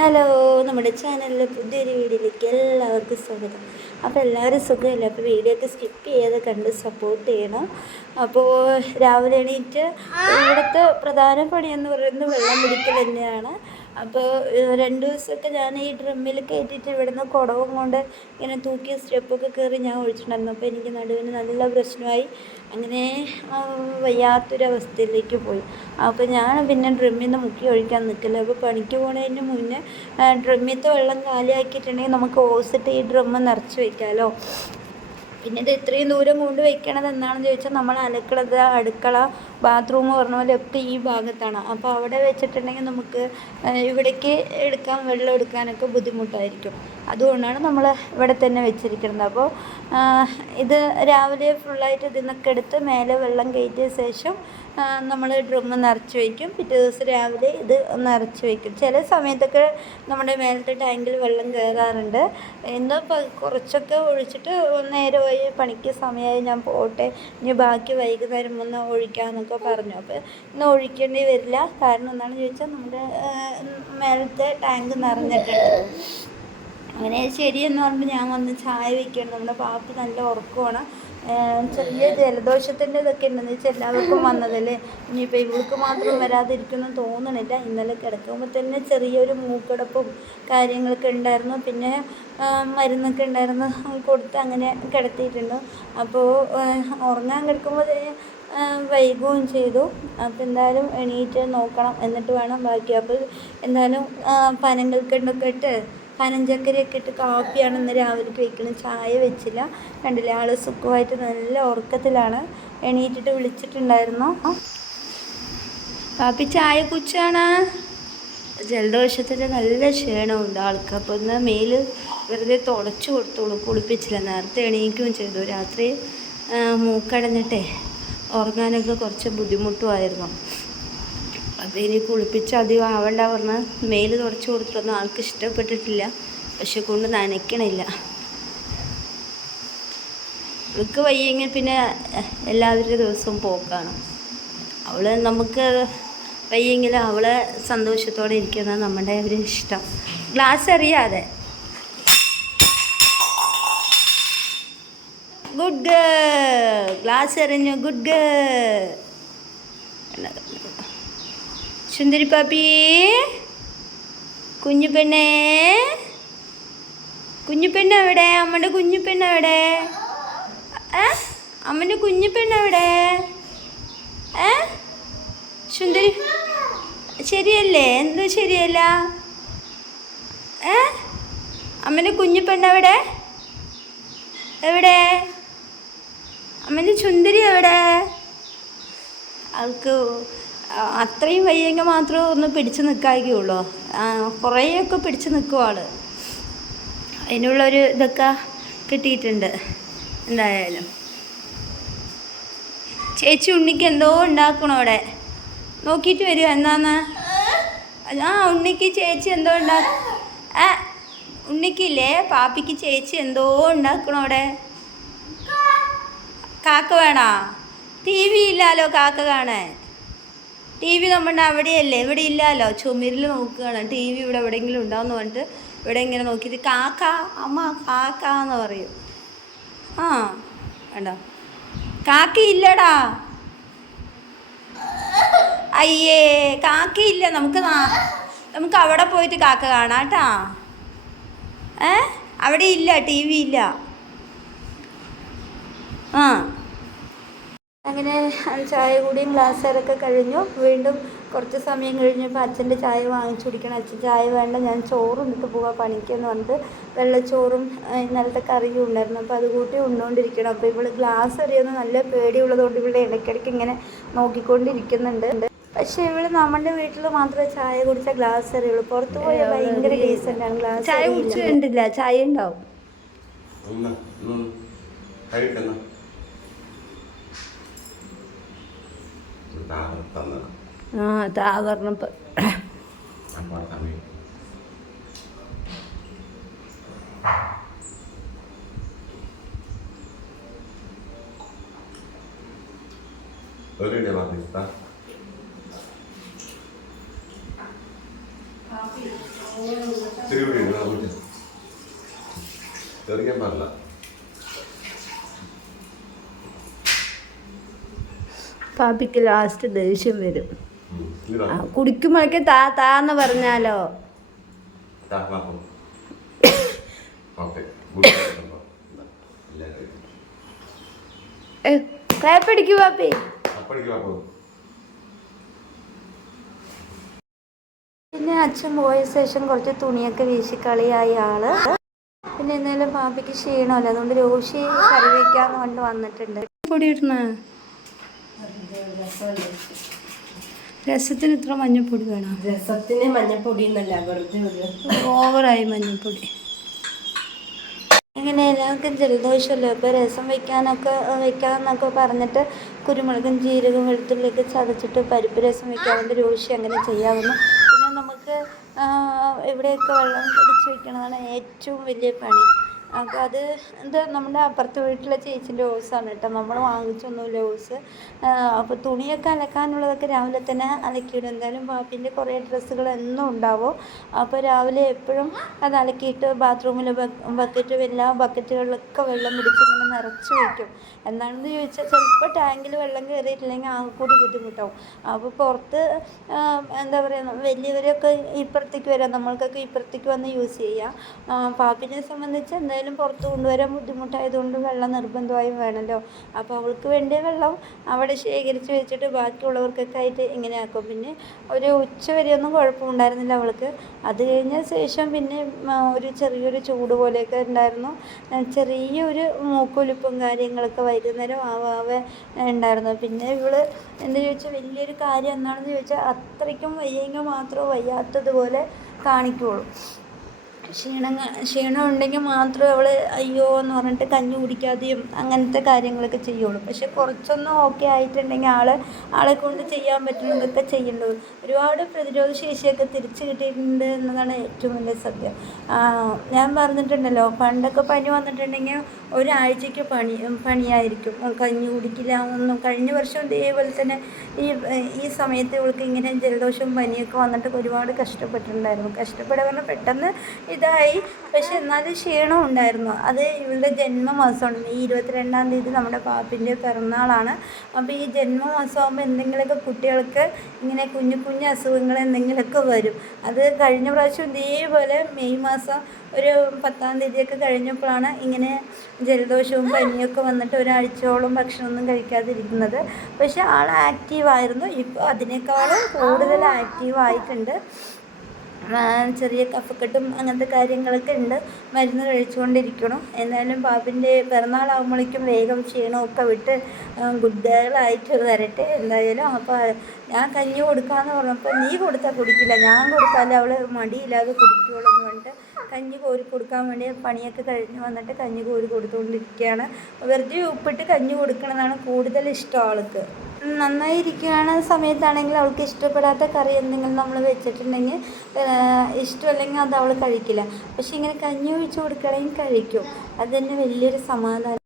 Hello, നമ്മുടെ ചാനലിലെ പുതിയൊരു വീഡിയോയിലേക്ക് എല്ലാവർക്കും സ്വാഗതം. അപ്പോൾ എല്ലാവരും സുഖമില്ല. അപ്പോൾ വീഡിയോ ഒക്കെ സ്കിപ്പ് ചെയ്യാതെ കണ്ട് സപ്പോർട്ട് ചെയ്യണം. അപ്പോൾ രാവിലെ എണീറ്റ് ഇവിടുത്തെ പ്രധാന പണിയെന്ന് പറയുന്നത് വെള്ളം പിടിക്കൽ തന്നെയാണ്. അപ്പോൾ 2 ദിവസമൊക്കെ ഞാൻ ഈ ഡ്രമ്മിൽ കയറ്റിയിട്ട് ഇവിടുന്ന് കുടവും കൊണ്ട് ഇങ്ങനെ തൂക്കിയ സ്റ്റെപ്പൊക്കെ കയറി ഞാൻ ഒഴിച്ചിട്ടുണ്ടായിരുന്നു. അപ്പോൾ എനിക്ക് നടുവിന് നല്ല പ്രശ്നമായി. അങ്ങനെ വയ്യാത്തൊരവസ്ഥയിലേക്ക് പോയി. അപ്പോൾ ഞാൻ പിന്നെ ഡ്രമ്മിൽ നിന്ന് മുക്കി ഒഴിക്കാൻ നിൽക്കില്ല. അപ്പോൾ പണിക്ക് പോകുന്നതിന് മുന്നേ ഡ്രമ്മിലത്തെ വെള്ളം കാലിയാക്കിയിട്ടുണ്ടെങ്കിൽ നമുക്ക് ഓസിട്ട് ഈ ഡ്രമ്മ് നിറച്ച് വയ്ക്കാമല്ലോ. പിന്നെ ഇത് ഇത്രയും ദൂരം കൊണ്ട് വയ്ക്കണത് എന്താണെന്ന് ചോദിച്ചാൽ നമ്മൾ അലക്കണത് അടുക്കള ബാത്റൂം പറഞ്ഞ പോലെ ഒക്കെ ഈ ഭാഗത്താണ്. അപ്പോൾ അവിടെ വെച്ചിട്ടുണ്ടെങ്കിൽ നമുക്ക് ഇവിടേക്ക് വെള്ളം എടുക്കാനൊക്കെ ബുദ്ധിമുട്ടായിരിക്കും. അതുകൊണ്ടാണ് നമ്മൾ ഇവിടെ തന്നെ വെച്ചിരിക്കുന്നത്. അപ്പോൾ ഇത് രാവിലെ ഫുള്ളായിട്ട് ഇതിൽ നിന്നൊക്കെ എടുത്ത് മേലെ വെള്ളം കയറ്റിയ ശേഷം നമ്മൾ ഡ്രമ്മ് നിറച്ച് വയ്ക്കും. പിറ്റേ ദിവസം രാവിലെ ഇത് നിറച്ച് വയ്ക്കും. ചില സമയത്തൊക്കെ നമ്മുടെ മേലത്തെ ടാങ്കിൽ വെള്ളം കയറാറുണ്ട്. ഇന്ന് കുറച്ചൊക്കെ ഒഴിച്ചിട്ട് നേരെ പണിക്ക് സമയമായി, ഞാൻ പോട്ടെ, ഇനി ബാക്കി വൈകുന്നേരം ഒന്ന് ഒഴിക്കാമെന്നൊക്കെ പറഞ്ഞു. അപ്പോൾ ഇന്ന് ഒഴിക്കേണ്ടി വരില്ല. കാരണം എന്താണെന്ന് ചോദിച്ചാൽ നമ്മുടെ മേലത്തെ ടാങ്ക് നിറഞ്ഞിട്ടുണ്ട്. അങ്ങനെ ശരിയെന്ന് പറഞ്ഞിട്ട് ഞാൻ വന്ന് ചായ വയ്ക്കണം. നമ്മുടെ പാപ്പി നല്ല ഉറക്കമാണ്. ചെറിയ ജലദോഷത്തിൻ്റെ ഇതൊക്കെ ഉണ്ടെന്ന് വെച്ചാൽ എല്ലാവർക്കും വന്നതല്ലേ. ഇനിയിപ്പോൾ ഇവൾക്ക് മാത്രം വരാതിരിക്കുന്നു തോന്നണില്ല. ഇന്നലെ കിടക്കുമ്പോൾ തന്നെ ചെറിയൊരു മൂക്കടപ്പും കാര്യങ്ങളൊക്കെ ഉണ്ടായിരുന്നു. പിന്നെ മരുന്നൊക്കെ ഉണ്ടായിരുന്നു, കൊടുത്ത് അങ്ങനെ കിടത്തിയിട്ടുണ്ട്. അപ്പോൾ ഉറങ്ങാൻ കിടക്കുമ്പോൾ വൈകുകയും ചെയ്തു. അപ്പോൾ എന്തായാലും എണീറ്റ് നോക്കണം, എന്നിട്ട് വേണം ബാക്കി. അപ്പോൾ എന്തായാലും പനങ്കൽക്കണ്ടൊക്കെ ഇട്ട് പനഞ്ചക്കരയൊക്കെ ഇട്ട് കാപ്പിയാണ് ഇന്ന് രാവിലേക്ക് വയ്ക്കുന്നത്. ചായ വെച്ചില്ല. കണ്ടില്ലേ, ആൾ സുഖമായിട്ട് നല്ല ഉറക്കത്തിലാണ്. എണീറ്റിട്ട് വിളിച്ചിട്ടുണ്ടായിരുന്നു. കാപ്പി ചായ കുച്ചാണ്. ജലദോഷത്തിൻ്റെ നല്ല ക്ഷീണമുണ്ട് ആൾക്ക്. അപ്പോൾ ഇന്ന് മേല് വെറുതെ തുടച്ചു കൊടുത്തോളൂ, കുളിപ്പിച്ചില്ല. നേരത്തെ എണീക്കുകയും ചെയ്തു. രാത്രി മൂക്കടഞ്ഞിട്ടേ ഉറങ്ങാനൊക്കെ കുറച്ച് ബുദ്ധിമുട്ടുമായിരുന്നു. അപ്പോൾ ഇനി കുളിപ്പിച്ച് അധികം ആവണ്ട പറഞ്ഞ് മേല് തുടച്ച് കൊടുത്തിട്ടൊന്നും ആൾക്ക് ഇഷ്ടപ്പെട്ടിട്ടില്ല. പക്ഷെ കൊണ്ട് നനയ്ക്കണില്ല. അവൾക്ക് വയ്യെങ്കിൽ പിന്നെ എല്ലാവരുടെ ദിവസവും പോക്കാണ്. അവൾ നമുക്ക് വയ്യെങ്കിൽ അവളെ സന്തോഷത്തോടെ ഇരിക്കുന്നത് നമ്മുടെ ഒരു ഇഷ്ടം. ഗ്ലാസ് എറിയാതെ. ഗുഡ് ഗേൾ, ഗ്ലാസ് എറിഞ്ഞു. Good girl. സുന്ദരി പാപ്പി, കുഞ്ഞു പെണ്ണേ, കുഞ്ഞു പെണ്ണ് എവിടെ? അമ്മയുടെ കുഞ്ഞു പെണ്ണ് എവിടെ? അമ്മൻ്റെ കുഞ്ഞു പെണ്ണ് എവിടെ? സുന്ദരി ശരിയല്ലേ? എന്തോ ശരിയല്ല? അമ്മൻ്റെ കുഞ്ഞു പെണ്ണ് എവിടെ? എവിടെ? അമ്മൻ്റെ സുന്ദരി എവിടെ? അവൾക്ക് അത്രയും വയ്യെങ്കിൽ മാത്രമേ ഒന്ന് പിടിച്ച് നിൽക്കാവുള്ളൂ. കുറേയൊക്കെ പിടിച്ച് നിൽക്കും ആൾ. അതിനുള്ളൊരു ഇതൊക്കെ കിട്ടിയിട്ടുണ്ട്. എന്തായാലും ചേച്ചി ഉണ്ണിക്ക് എന്തോ ഉണ്ടാക്കണം അവിടെ. നോക്കിയിട്ട് വരിക എന്താന്ന്. ഉണ്ണിക്ക് ചേച്ചി എന്തോ ഉണ്ണിക്കില്ലേ, പാപ്പിക്ക് ചേച്ചി എന്തോ ഉണ്ടാക്കണം അവിടെ. കാക്ക വേണോ? ടി വി ഇല്ലല്ലോ കാക്ക കാണാൻ. ടി വി നമ്മുടെ അവിടെയല്ലേ, ഇവിടെ ഇല്ലല്ലോ. ചുമരിൽ നോക്കുകയാണ്. ടി വി ഇവിടെ എവിടെയെങ്കിലും ഉണ്ടാവുമെന്ന് പറഞ്ഞിട്ട് ഇവിടെ ഇങ്ങനെ നോക്കിയിട്ട് കാക്ക അമ്മ കാക്ക എന്ന് പറയും. വേണ്ടോ? കാക്കയില്ലടാ. അയ്യേ, കാക്കയില്ല. നമുക്ക് അവിടെ പോയിട്ട് കാക്ക കാണാം കേട്ടാ. അവിടെ ഇല്ല, ടി വി ഇല്ല. അങ്ങനെ ചായ കൂടിയും ഗ്ലാസ്സേരൊക്കെ കഴിഞ്ഞു. വീണ്ടും കുറച്ച് സമയം കഴിഞ്ഞപ്പോൾ അച്ഛൻ്റെ ചായ വാങ്ങിച്ചു കുടിക്കണം. അച്ഛൻ ചായ വേണ്ട, ഞാൻ ചോറ് ഇട്ട് പോകാൻ പണിക്കെന്ന് പറഞ്ഞിട്ട് വെള്ളച്ചോറും ഇന്നലത്തെ കറിയും ഉണ്ടായിരുന്നു. അപ്പോൾ അത് കൂട്ടി ഉണ്ണുകൊണ്ടിരിക്കണം. അപ്പോൾ ഇവൾ ഗ്ലാസ് എറിയുന്നത് നല്ല പേടിയുള്ളതുകൊണ്ട് ഇവളുടെ ഇടയ്ക്കിടയ്ക്ക് ഇങ്ങനെ നോക്കിക്കൊണ്ടിരിക്കുന്നുണ്ട്. പക്ഷേ ഇവൾ നമ്മുടെ വീട്ടിൽ മാത്രമേ ചായ കുടിച്ചാൽ ഗ്ലാസ് എറിയുള്ളൂ. പുറത്ത് പോയാൽ ഭയങ്കര ഡീസൻ്റാണ്. ഗ്ലാസ് ചായ കുടിച്ച് കണ്ടില്ല, ചായ ഉണ്ടാവും. താവരണം പാപ്പിക്ക് ലാസ്റ്റ് ദേഷ്യം വരും. കുടിക്കുമ്പോഴേക്ക് താന്ന് പറഞ്ഞാലോ. ക്ലാപ്പടിക്കൂ പാപ്പി. പിന്നെ അച്ഛൻ പോയ ശേഷം കുറച്ച് തുണിയൊക്കെ വീശി കളിയായി ആള്. പിന്നെ എന്തായാലും പാപ്പിക്ക് ക്ഷീണമല്ല, അതുകൊണ്ട് രോഷി കറി വയ്ക്കാന്ന് കൊണ്ട് വന്നിട്ടുണ്ട്. പൊടി ഇടുന്ന രസത്തിന് ഇത്ര മഞ്ഞപ്പൊടി വേണം? രസത്തിന് മഞ്ഞപ്പൊടി ഓവറായി മഞ്ഞപ്പൊടി. ഇങ്ങനെ എല്ലാവർക്കും ജലദോഷമല്ലോ, ഇപ്പോൾ രസം വെക്കാമെന്നൊക്കെ പറഞ്ഞിട്ട് കുരുമുളകും ജീരകം വെളുത്തുള്ളിയൊക്കെ ചതച്ചിട്ട് പരിപ്പ് രസം വെക്കാവുന്ന രോഷി അങ്ങനെ ചെയ്യാവുന്നു. പിന്നെ നമുക്ക് ഇവിടെയൊക്കെ വെള്ളം പിടിച്ച് വെക്കണതാണ് ഏറ്റവും വലിയ പണി. അപ്പോൾ അത് നമ്മുടെ അപ്പുറത്തെ വീട്ടിലെ ചേച്ചിൻ്റെ ഹോസാണ് കേട്ടോ, നമ്മൾ വാങ്ങിച്ചൊന്നുമില്ല ഹോസ്. അപ്പോൾ തുണിയൊക്കെ അലക്കാനുള്ളതൊക്കെ രാവിലെ തന്നെ അലക്കിയിടും. എന്തായാലും പാപ്പിൻ്റെ കുറേ ഡ്രസ്സുകൾ എന്നും ഉണ്ടാവും. അപ്പോൾ രാവിലെ എപ്പോഴും അത് അലക്കിയിട്ട് ബാത്റൂമിൽ എല്ലാ ബക്കറ്റുകളിലൊക്കെ വെള്ളം പിടിച്ച് ഇങ്ങനെ നിറച്ച് വയ്ക്കും. എന്താണെന്ന് ചോദിച്ചാൽ ചിലപ്പോൾ ടാങ്കിൽ വെള്ളം കയറിയിട്ടില്ലെങ്കിൽ ആകെ കൂടി ബുദ്ധിമുട്ടാവും. അപ്പോൾ പുറത്ത് എന്താ പറയുക, വലിയവരൊക്കെ ഇപ്പുറത്തേക്ക് വരാം, നമ്മൾക്കൊക്കെ ഇപ്പുറത്തേക്ക് വന്ന് യൂസ് ചെയ്യാം. പാപ്പിനെ സംബന്ധിച്ച് എന്തായാലും പുറത്ത് കൊണ്ടുവരാൻ ബുദ്ധിമുട്ടായതുകൊണ്ട് വെള്ളം നിർബന്ധമായും വേണമല്ലോ. അപ്പോൾ അവൾക്ക് വേണ്ടിയ വെള്ളം അവിടെ ശേഖരിച്ച് വെച്ചിട്ട് ബാക്കിയുള്ളവർക്കൊക്കെ ആയിട്ട് ഇങ്ങനെ ആക്കും. പിന്നെ ഒരു ഉച്ച വരെയൊന്നും കുഴപ്പമുണ്ടായിരുന്നില്ല അവൾക്ക്. അത് കഴിഞ്ഞ ശേഷം പിന്നെ ഒരു ചെറിയൊരു ചൂട് പോലെയൊക്കെ ഉണ്ടായിരുന്നു, ചെറിയൊരു മൂക്കൊലിപ്പും കാര്യങ്ങളൊക്കെ വൈകുന്നേരം ആവാതെ ഉണ്ടായിരുന്നു. പിന്നെ ഇവള് എന്താ ചോദിച്ചാൽ വലിയൊരു കാര്യം എന്താണെന്ന് ചോദിച്ചാൽ അത്രയ്ക്കും വയ്യെങ്കിൽ മാത്രമേ വയ്യാത്തതുപോലെ കാണിക്കുകയുള്ളൂ. ക്ഷീണം ഉണ്ടെങ്കിൽ മാത്രമേ അവൾ അയ്യോ എന്ന് പറഞ്ഞിട്ട് കഞ്ഞി കുടിക്കാതെയും അങ്ങനത്തെ കാര്യങ്ങളൊക്കെ ചെയ്യുള്ളൂ. പക്ഷെ കുറച്ചൊന്നും ഓക്കെ ആയിട്ടുണ്ടെങ്കിൽ ആളെ കൊണ്ട് ചെയ്യാൻ പറ്റുന്നതൊക്കെ ചെയ്യുള്ളൂ. ഒരുപാട് പ്രതിരോധ ശേഷിയൊക്കെ തിരിച്ചു കിട്ടിയിട്ടുണ്ട് എന്നതാണ് ഏറ്റവും വലിയ സത്യം. ഞാൻ പറഞ്ഞിട്ടുണ്ടല്ലോ, പണ്ടൊക്കെ പനി വന്നിട്ടുണ്ടെങ്കിൽ ഒരാഴ്ചയ്ക്ക് പണിയായിരിക്കും, കഞ്ഞി കുടിക്കില്ല ഒന്നും. കഴിഞ്ഞ വർഷം ഇതേപോലെ തന്നെ ഈ സമയത്ത് ഇവൾക്ക് ഇങ്ങനെ ജലദോഷവും പനിയൊക്കെ വന്നിട്ട് ഒരുപാട് കഷ്ടപ്പെട്ടിട്ടുണ്ടായിരുന്നു. കഷ്ടപ്പെടുക പെട്ടെന്ന് ഇതായി, പക്ഷെ എന്നാലും ക്ഷീണം ഉണ്ടായിരുന്നു. അത് ഇവളുടെ ജന്മമാസമാണ്. മെയ് 22-ാം തീയതി നമ്മുടെ പാപ്പിൻ്റെ പിറന്നാളാണ്. അപ്പോൾ ഈ ജന്മമാസമാകുമ്പോൾ എന്തെങ്കിലുമൊക്കെ കുട്ടികൾക്ക് ഇങ്ങനെ കുഞ്ഞു കുഞ്ഞു അസുഖങ്ങൾ എന്തെങ്കിലുമൊക്കെ വരും. അത് കഴിഞ്ഞ പ്രാവശ്യം ഇതേപോലെ മെയ് മാസം ഒരു 10-ാം തീയതിയൊക്കെ കഴിഞ്ഞപ്പോഴാണ് ഇങ്ങനെ ജലദോഷവും പനിയൊക്കെ വന്നിട്ട് ഒരാഴ്ചയോളം ഭക്ഷണമൊന്നും കഴിക്കാതിരിക്കുന്നത്. പക്ഷെ ആൾ ആക്റ്റീവായിരുന്നു. ഇപ്പോൾ അതിനേക്കാളും കൂടുതൽ ആക്റ്റീവായിട്ടുണ്ട്. ചെറിയ കഫക്കെട്ടും അങ്ങനത്തെ കാര്യങ്ങളൊക്കെ ഉണ്ട്, മരുന്ന് കഴിച്ചുകൊണ്ടിരിക്കണം. എന്തായാലും പാപ്പിൻ്റെ പിറന്നാളാകുമ്പോഴേക്കും വേഗം ക്ഷീണമൊക്കെ വിട്ട് ഗുഡ് ഗേളായിട്ട് വരട്ടെ എന്തായാലും. അപ്പോൾ ഞാൻ കഞ്ഞി കൊടുക്കാമെന്ന് പറഞ്ഞപ്പോൾ നീ കൊടുത്താൽ കുടിക്കില്ല, ഞാൻ കൊടുത്താലേ അവൾ മടിയില്ലാതെ കുടിക്കുകയുള്ളൂ എന്ന് പറഞ്ഞിട്ട് കഞ്ഞി കോരി കൊടുക്കാൻ വേണ്ടി പണിയൊക്കെ കഴിഞ്ഞ് വന്നിട്ട് കഞ്ഞി കോരി കൊടുത്തുകൊണ്ടിരിക്കുകയാണ്. വെറുതെ ഉപ്പിട്ട് കഞ്ഞി കൊടുക്കണമെന്നാണ് കൂടുതൽ ഇഷ്ടം ആൾക്ക്. നന്നായിരിക്കുകയാണ് സമയത്താണെങ്കിൽ അവൾക്ക് ഇഷ്ടപ്പെടാത്ത കറി എന്തെങ്കിലും നമ്മൾ വെച്ചിട്ടുണ്ടെങ്കിൽ ഇഷ്ടമല്ലെങ്കിൽ അത് അവൾ കഴിക്കില്ല. പക്ഷെ ഇങ്ങനെ കഞ്ഞി ഒഴിച്ച് കൊടുക്കുകയാണെങ്കിൽ കഴിക്കും. അത് തന്നെ വലിയൊരു സമാധാനം.